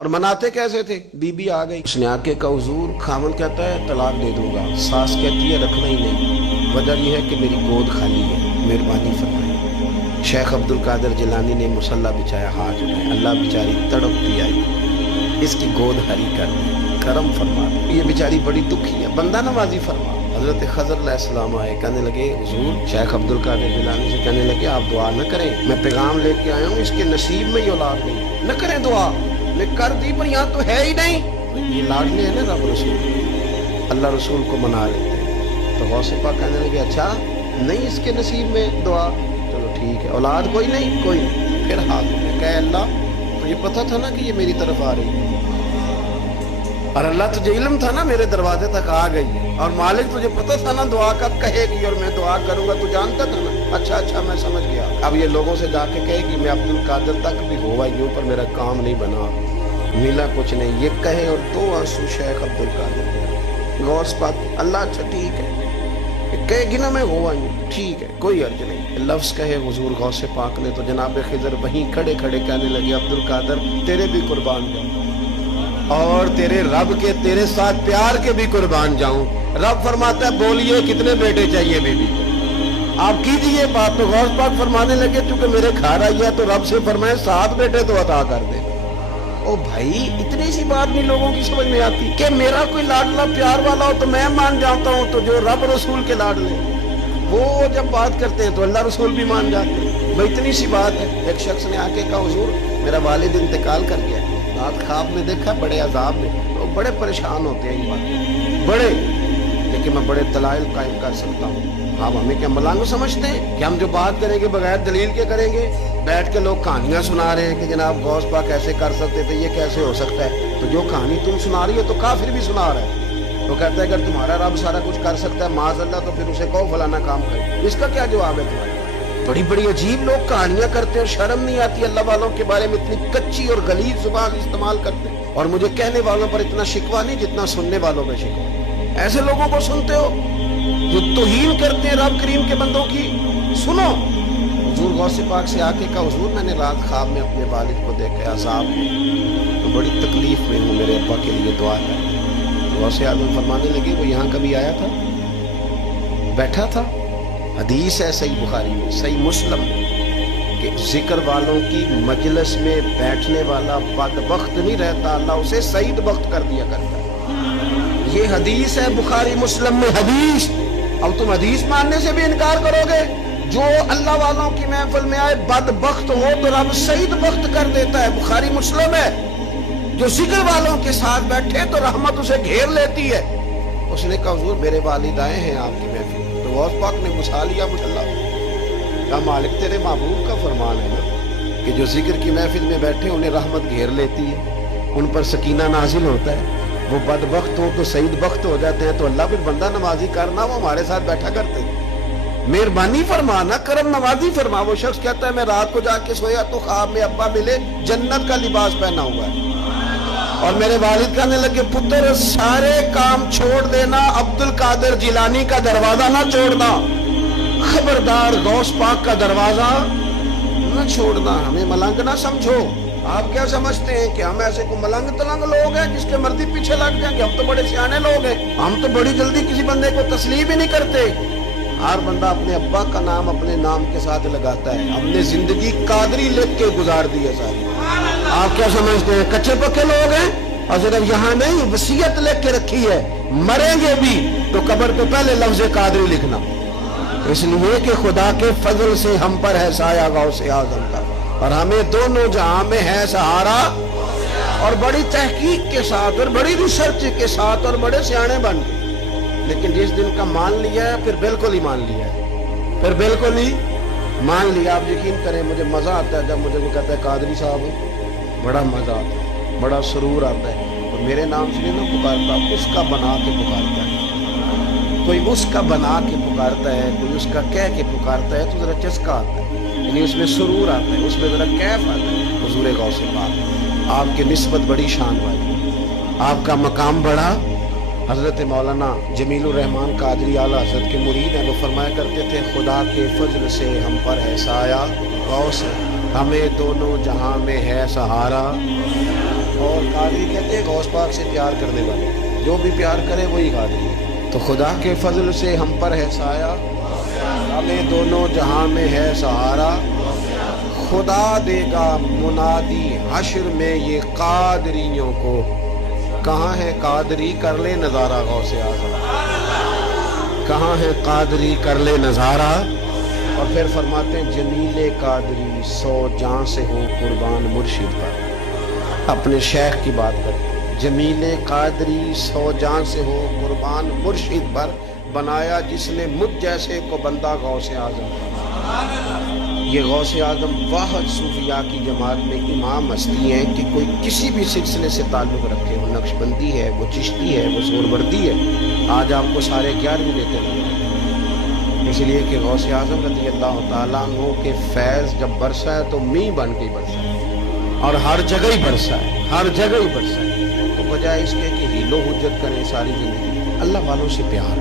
اور مناتے کیسے تھے؟ بی آ گئی، اس نے آکے کا حضور، خامن کہتا ہے طلاق دے دوں گا، ساس کہتی ہے رکھنا ہی نہیں، وجہ یہ ہے کہ میری گود خالی ہے، مہربانی فرمائیں۔ شیخ عبد القادر جیلانی نے مصلی بچھایا، ہاتھ اٹھائے، اللہ بیچاری تڑپتی آئی، اس کی گود ہری کر دے، کرم فرما دے، یہ بیچاری بڑی دکھی ہے، بندہ نوازی فرما۔ حضرت خضر علیہ السلام آئے، کہنے لگے حضور، شیخ عبد القادر جیلانی سے کہنے لگے آپ دعا نہ کریں، میں پیغام لے کے آیا ہوں، اس کے نصیب میں یہ اولاد نہیں، نہ کریں دعا، میں کر دی پر یہاں تو ہے ہی نہیں۔ یہ لاڈلے ہیں نا رب رسول، اللہ رسول کو منا لیتے ہیں، تو غوث پاک کہنے لگے اچھا نہیں اس کے نصیب میں دعا، چلو ٹھیک ہے، اولاد کوئی نہیں، کوئی نہیں۔ پھر ہاتھ میں کہ اللہ تجھے پتہ تھا نا کہ یہ میری طرف آ رہی ہے، اور اللہ تجھے علم تھا نا میرے دروازے تک آ گئی ہے، اور مالک تجھے پتہ تھا نا دعا کب کہے گی اور میں دعا کروں گا، تو جانتا تھا نا، اچھا میں سمجھ گیا۔ اب یہ لوگوں سے جا کے کہے گی میں عبد القادر تک بھی ہوا یوں پر میرا کام نہیں بنا، ملا کچھ نہیں، یہ کہے اور دو آنسو شیخ عبد القادر غوث پاک، اللہ اچھا ٹھیک ہے، کہے گی نا میں ہوا یوں، ٹھیک ہے کوئی عرض نہیں، لفظ کہے حضور غوث پاک نے تو جناب خضر وہیں کھڑے کھڑے کہنے لگے عبد القادر تیرے بھی قربان جاؤں، اور تیرے رب کے تیرے ساتھ پیار کے بھی قربان جاؤں۔ رب فرماتا ہے بولیے کتنے بیٹے چاہیے بیوی کو، آپ کیجئے بات، تو غوث پاک فرمانے لگے چونکہ میرے گھر آئی ہے تو رب سے فرمائے 7 بیٹے تو عطا کر دے۔ او بھائی اتنی سی بات نہیں لوگوں کی سمجھ میں آتی کہ میرا کوئی لاڈلا پیار والا ہو تو میں مان جاتا ہوں، تو جو رب رسول کے لاڈلے وہ جب بات کرتے ہیں تو اللہ رسول بھی مان جاتے ہیں، بھائی اتنی سی بات ہے۔ ایک شخص نے آ کے کہا حضور میرا والد انتقال کر گیا، رات خواب میں دیکھا بڑے عذاب میں، لوگ بڑے پریشان ہوتے ہیں یہ بات بڑے، لیکن میں بڑے دلائل قائم کر سکتا ہوں۔ آپ ہمیں کیا ملنگ سمجھتے ہیں کہ ہم جو بات کریں گے بغیر دلیل کے کریں گے؟ بیٹھ کے لوگ کہانیاں سنا رہے ہیں کہ جناب غوث پاک ایسے کر سکتے تھے، یہ کیسے ہو سکتا ہے، تو جو کہانی تم سنا رہی ہو تو کافر بھی سنا رہا ہے، تو کہتا ہے اگر تمہارا رب سارا کچھ کر سکتا ہے معاذ اللہ تو پھر اسے کہو فلانا کام کرے، اس کا کیا جواب ہے تمہارا؟ بڑی بڑی عجیب لوگ کہانیاں کرتے ہیں اور شرم نہیں آتی اللہ والوں کے بارے میں اتنی کچی اور غلیظ زبان استعمال کرتے ہیں، اور مجھے کہنے والوں پر اتنا شکوہ نہیں جتنا سننے والوں پہ شکوہ۔ ایسے لوگوں کو سنتے ہو جو توہین کرتے ہیں رب کریم کے بندوں کی؟ سنو حضور غوث پاک سے آ کے کہا حضور میں نے رات خواب میں اپنے والد کو دیکھا عذاب میں، تو بڑی تکلیف میں ہوں، میرے ابا کے لیے دعا ہے۔ غوث اعظم فرمانے لگے وہ یہاں کبھی آیا تھا؟ بیٹھا تھا؟ حدیث ہے صحیح بخاری میں صحیح مسلم میں کہ ذکر والوں کی مجلس میں بیٹھنے والا بدبخت نہیں رہتا، اللہ اسے سعید بخت کر دیا کرتا ہے۔ یہ حدیث ہے بخاری مسلم میں حدیث، اب تم حدیث ماننے سے بھی انکار کرو گے؟ جو اللہ والوں کی محفل میں آئے بدبخت ہو تو رب سعید بخت کر دیتا ہے، بخاری مسلم ہے۔ جو ذکر والوں کے ساتھ بیٹھے تو رحمت اسے گھیر لیتی ہے۔ اس نے کہا حضور میرے والد آئے ہیں آپ کی محفل، تو غوث پاک نے گھسا لیا مصلی، کہا مالک تیرے محبوب کا فرمان ہے نا کہ جو ذکر کی محفل میں بیٹھے انہیں رحمت گھیر لیتی ہے، ان پر سکینہ نازل ہوتا ہے، وہ بدبخت ہو تو سعید بخت ہو جاتے ہیں، تو اللہ بھی بندہ نوازی کرنا، وہ ہمارے ساتھ بیٹھا کرتے ہیں، مہربانی فرمانا، کرم نوازی فرما۔ وہ شخص کہتا ہے میں رات کو جا کے سویا تو خواب میں ابا ملے جنت کا لباس پہنا ہوا ہے، اور میرے والد کہنے لگے پتر سارے کام چھوڑ دینا، عبد القادر جیلانی کا دروازہ نہ چھوڑنا، خبردار غوث پاک کا دروازہ نہ چھوڑنا، ہمیں ملنگ نہ سمجھو۔ آپ کیا سمجھتے ہیں کہ ہم ایسے کو ملنگ تلنگ لوگ ہیں جس کے مرضی پیچھے لگ جائیں گے؟ ہم تو بڑے سیانے لوگ ہیں، ہم تو بڑی جلدی کسی بندے کو تسلیم ہی نہیں کرتے۔ ہر بندہ اپنے ابا کا نام اپنے نام کے ساتھ لگاتا ہے، ہم نے زندگی قادری لکھ کے گزار دی ہے ساری۔ آپ کیا سمجھتے ہیں کچے پکے لوگ ہیں؟ اور صرف یہاں نہیں وصیت لکھ کے رکھی ہے مریں گے بھی تو قبر پہ پہلے لفظ قادری لکھنا، اس لیے کہ خدا کے فضل سے ہم پر ہے سایہ غوث اعظم کا، اور ہمیں دونوں جہاں میں ہے سہارا، اور بڑی تحقیق کے ساتھ اور بڑی ریسرچ کے ساتھ اور بڑے سیانے بن کے، لیکن جس دن کا مان لیا ہے پھر بالکل ہی مان لیا ہے، پھر بالکل ہی مان لیا۔ آپ یقین کریں مجھے مزہ آتا ہے جب مجھے وہ کہتا ہے قادری صاحب، بڑا مزہ آتا ہے، بڑا سرور آتا ہے، اور میرے نام سے نہیں پکارتا، اس کا بنا کے پکارتا ہے، کوئی اس کا بنا کے پکارتا ہے، کوئی اس کا کہہ کے پکارتا ہے، تو ذرا چسکا آتا ہے، یعنی اس میں سرور آتا ہے، اس میں ذرا کیف آتا ہے۔ حضور غوث پاک آپ کی نسبت بڑی شان والی، آپ کا مقام بڑا۔ حضرت مولانا جمیل الرحمان قادری اعلیٰ حضرت کے مرید ہیں، وہ فرمایا کرتے تھے خدا کے فضل سے ہم پر ہے سایہ غوث، ہمیں دونوں جہاں میں ہے سہارا، اور قادری کہتے ہیں غوث پاک سے پیار کرنے والے، جو بھی پیار کرے وہی قادری ہے۔ تو خدا کے فضل سے ہم پر ہے سایہ، ہمیں دونوں جہاں میں ہے سہارا، خدا دے گا منادی حشر میں یہ قادریوں کو، کہاں ہے قادری کر لے نظارہ غوث اعظم، کہاں ہے قادری کر لے نظارہ۔ اور پھر فرماتے ہیں جمیل قادری 100 جان سے ہو قربان مرشد پر، اپنے شیخ کی بات کرتے ہیں، جمیل قادری 100 جان سے ہو قربان مرشد پر، بنایا جس نے مجھ جیسے کو بندہ غوث اعظم۔ یہ غوث اعظم واحد صوفیاء کی جماعت میں امام ہستی ہیں کہ کوئی کسی بھی سلسلے سے تعلق رکھے، وہ نقشبندی ہے، وہ چشتی ہے، وہ سہروردی ہے، آج آپ کو سارے 11 دیتے لگے، اس لیے کہ غوث اعظم رضی اللہ تعالیٰ عنہ کے فیض جب برسا ہے تو می بن کے برسا ہے، اور ہر جگہ ہی برسا ہے، ہر جگہ ہی برسا ہے۔ تو بجائے اس کے کہ ہیلو حجت کریں ساری زندگی، اللہ والوں سے پیار